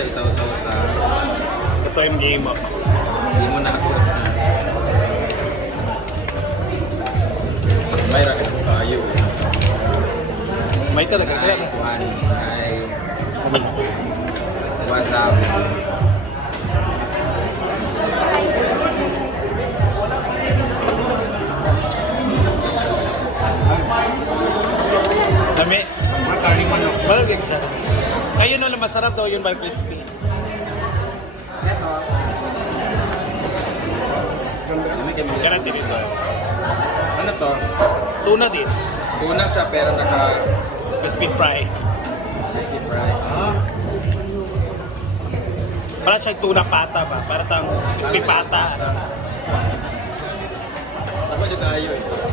siya isaw-saw sa... Ito yung game ako. Hindi mo na ako na. May raket ko kayo. May talaga. Ay, kuhan. Ay... Wasabi. Dami. Mga karning manok. Malagay siya. Kayo na lang masarap daw yun by crispy. Garanti dito. Ano to? Tuna din. Tuna siya pero naka... Crispy fry. Crispy fry. Ah. Para siya tuna pata ba? Para tang crispy pata. Ako juga ayo eh.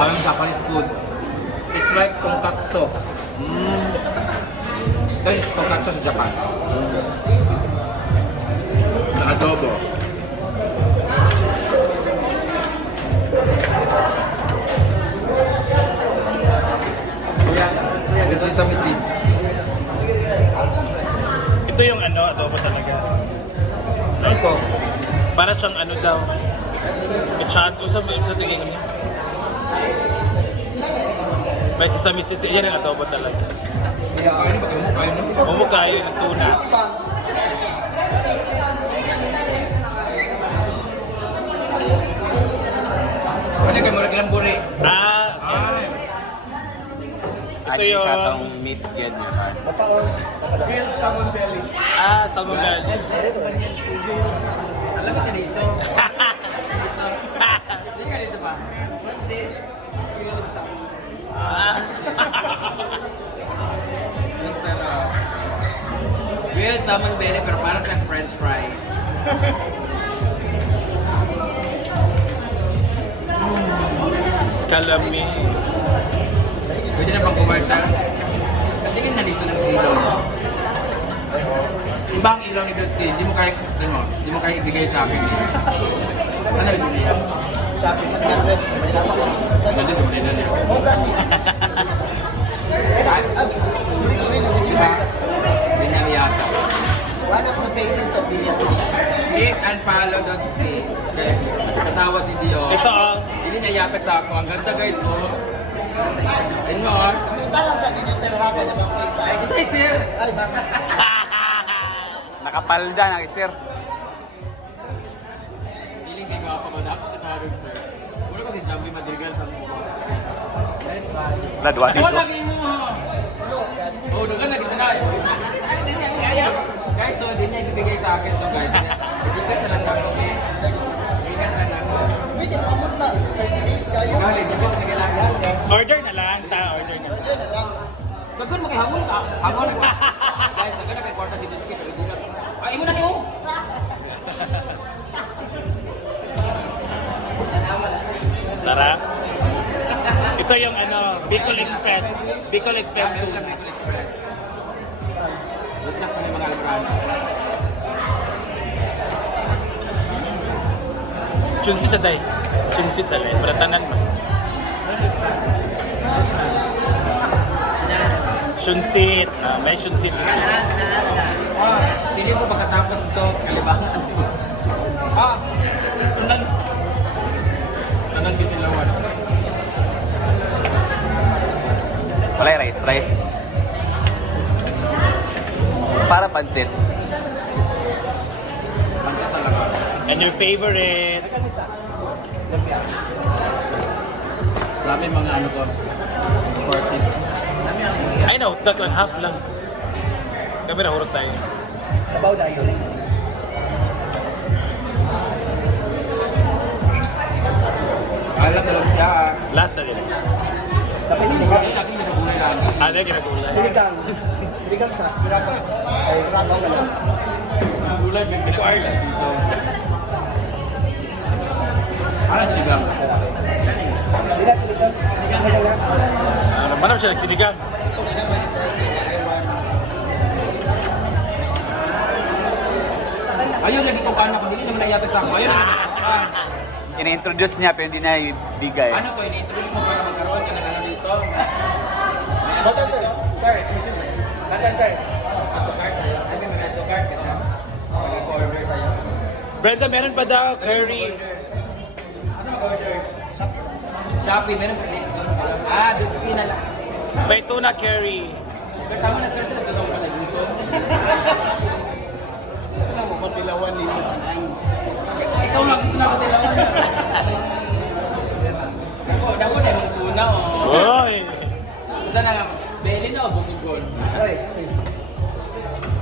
Parang Japanese food. It's like tonkatsu. Mm. Ito yung tonkatsu sa Japan. Na adobo. Ito yung ano, adobo talaga. Ano ko? Para siyang ano daw. Kung sa sa tingin mo. May sesame seeds, yan ang adobo talaga. Kain ba kayo mo? Kain mo? Mumukhayo ng tuna. Ano kayo mo rin buri? Ah, ito yung... meat yan yun. Grilled salmon belly. Ah, salmon belly. Alam ka. Dito. Salmon belly pero parang siyang french fries. Kalami. Pwede na bang commercial? Tingin na dito ng ilaw. Iba ang ilaw ni Dusky, hindi mo kaya, mo, hindi mo kaya ibigay sa akin. Ano yun niya? Sabi sa kanila, may dapat ko. Sa Dali mo, dali dali. Oh, gani. Sorry, Yapit sa ako. Ang ganda guys, oh. Tingnan mo, oh. Kamita lang sa ninyo, sir, haka na bang isa. Ay, ito sir. Ay, bakit? Nakapalda na sir. Feeling kay Gwapa ko, dapat katawag sir. Muna ko si Jambi Madrigal sa mukha. Ladwa Oh, dito. lagi mo! Gani. Oh, doon lagi na. Ay, din yan, kaya. Guys, so, din niya ibibigay sa akin to guys. Gcash na lang ako, Order na lang, ta, order na lang. Pwede na lang. Pagkun mo kay Hamon ka. Ko. Guys, nagka na kay kwarta si Dutski. Pero di na. Ay, mo na kayo. Sarap. Ito yung ano, Bicol Express. Bicol Express. Bicol Express. Good luck sa mga almoranas. Chunsit sa day. Chunsit sa day. Beratanan man. Chunsit. Ah, may chunsit. Pili ko pagkatapos ito, kalibangan. Ah, Tanang. Tanang gitilawan. Wala yung rice, rice. Para pansit. Pansya talaga. And your favorite? Marami mga ano ko. Supportive. I know, duck lang, half lang. Kami nahurot tayo. sabaw na yun. Alam na lang siya. Last na rin. Tapos Hindi sinigang. gulay lagi sa gulay lagi. Ano yung ginagulay? Sinigang. Sinigang sa pirata. Ay, rabaw na lang. Ang gulay may pinakain dito. Ah, sinigang. Sinigang, sinigang. Sinigang na. Ano, Manam siya nagsinigang. Ayun, lagi ko kanak. Hindi naman naiyapit sa ako. Ayun, ah. Ini-introduce niya pero hindi na ibigay. Ano to? Ini-introduce mo para magkaroon ka na ano dito? Bata, sir. Sir, listen. Bata, sir. Ako, sir, na ito, card ka siya? Pag-order sa'yo. Brenda, meron pa daw curry. Ano mag-order? Shopee. Shopee, meron pa. Ah, big na lang. May tuna curry. Sir, tama na sir, sir, gusto mo pa dito. Gusto na mo patilawan ni mo. Ikaw lang gusto na ako tilawan na. Ako, dako na yung tuna, oh. Oy! Saan na, Beli na o bumugol? Ay,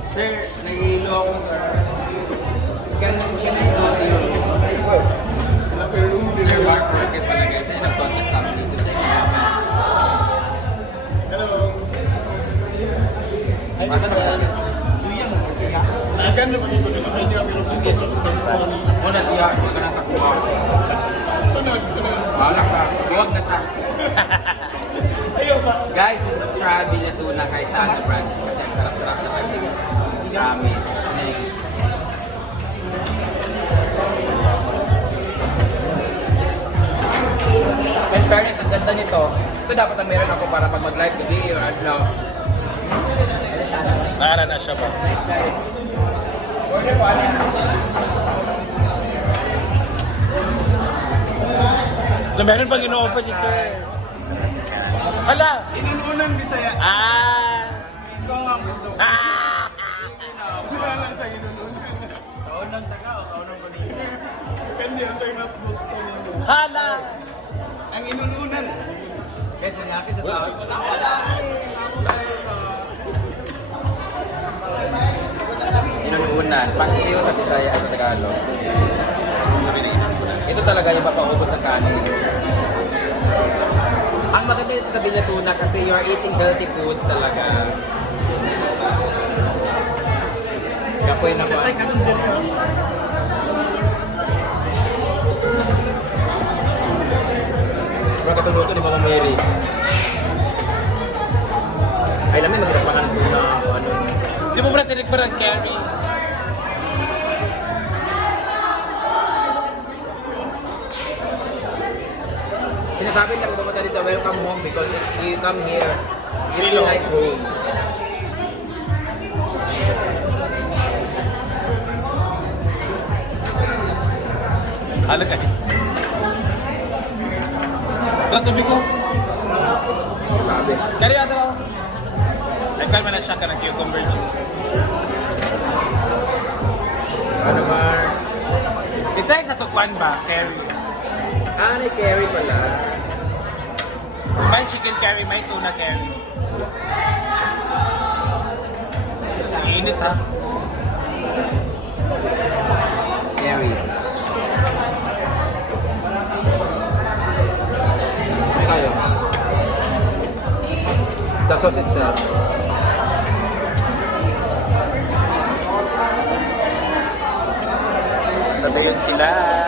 Sir, nahihilo ako, sir. Can, can I go to you? Sir Mark Market pala guys. Ay, nag-contact sa amin dito sa Nagan na magiging dito sa inyo pero sige ko sa Muna diya, huwag ka nang sa kuha. Sunod, sunod. Bahala ka. Huwag na sa Guys, is Travi na tuna kahit saan na branches kasi ang sarap-sarap na pati. Promise. Thank you. In fairness, ang ganda nito. Ito dapat ang meron ako para pag mag-live today or ano. Nara na siya ba? So, meron pang ino-offer si sir. Hala! inununan Bisaya. Ah! Ikaw ang gusto. Ah! Wala lang sa inununan. Kaunang taga o kaunang kanina? Depende ang tayo mas gusto ninyo. Hala! Ang inununan. Guys, manyaki sa sa Inununan. Pansiyo sa Bisaya at Tagalog. Ito talaga yung papaubos ng kanin. Ang maganda dito sa Villa Tuna kasi you're eating healthy foods talaga. Kapoy na ba? Pero katuluto ni Mama Mary. Ay, lamay, maghirap pa ka ng tuna o ano. Di mo ba natinig pa ng Sinasabi nila kung pumunta dito, welcome home because you come here, you feel like home. Hala ka. Tara, tubig ko. Sabi. Kari ata raw. Nagkalma na siya ka ng cucumber juice. Ano ba? Ito ay sa tukwan ba? Curry. Ah, may carry pala. May chicken curry, may tuna curry. Sa init ha. Carry. May kayo. The sauce itself. Tatayon sila.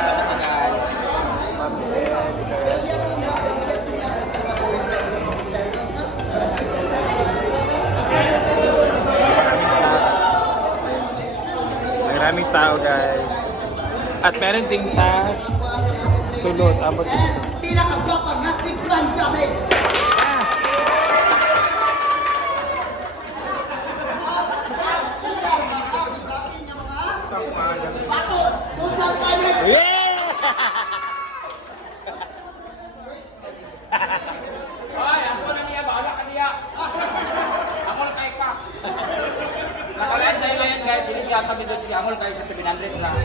Guys. At meron ding sa sulod. Abot pinakagwapa nga si Juan Chavez. Tapos, social climate. Yeah! Ay, ako na niya, bahala ka niya. Ako na kayo pa. Nakalive tayo ngayon video si Angol kayo sa 700 lang.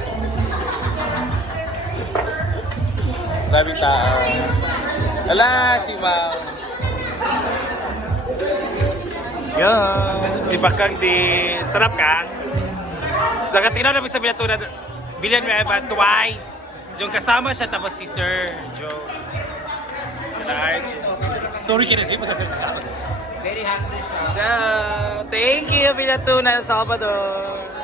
Maraming tao. Ala, si Ma'am. Yun. Si Bakang din. Sarap ka? Nakatingnan namin sa Bilatuna. Bilyan mo ba twice. Yung kasama siya tapos si Sir Joe. Sila Arch. Sorry ka na. di? Very hungry siya. So, thank you, Bilatuna, Salvador.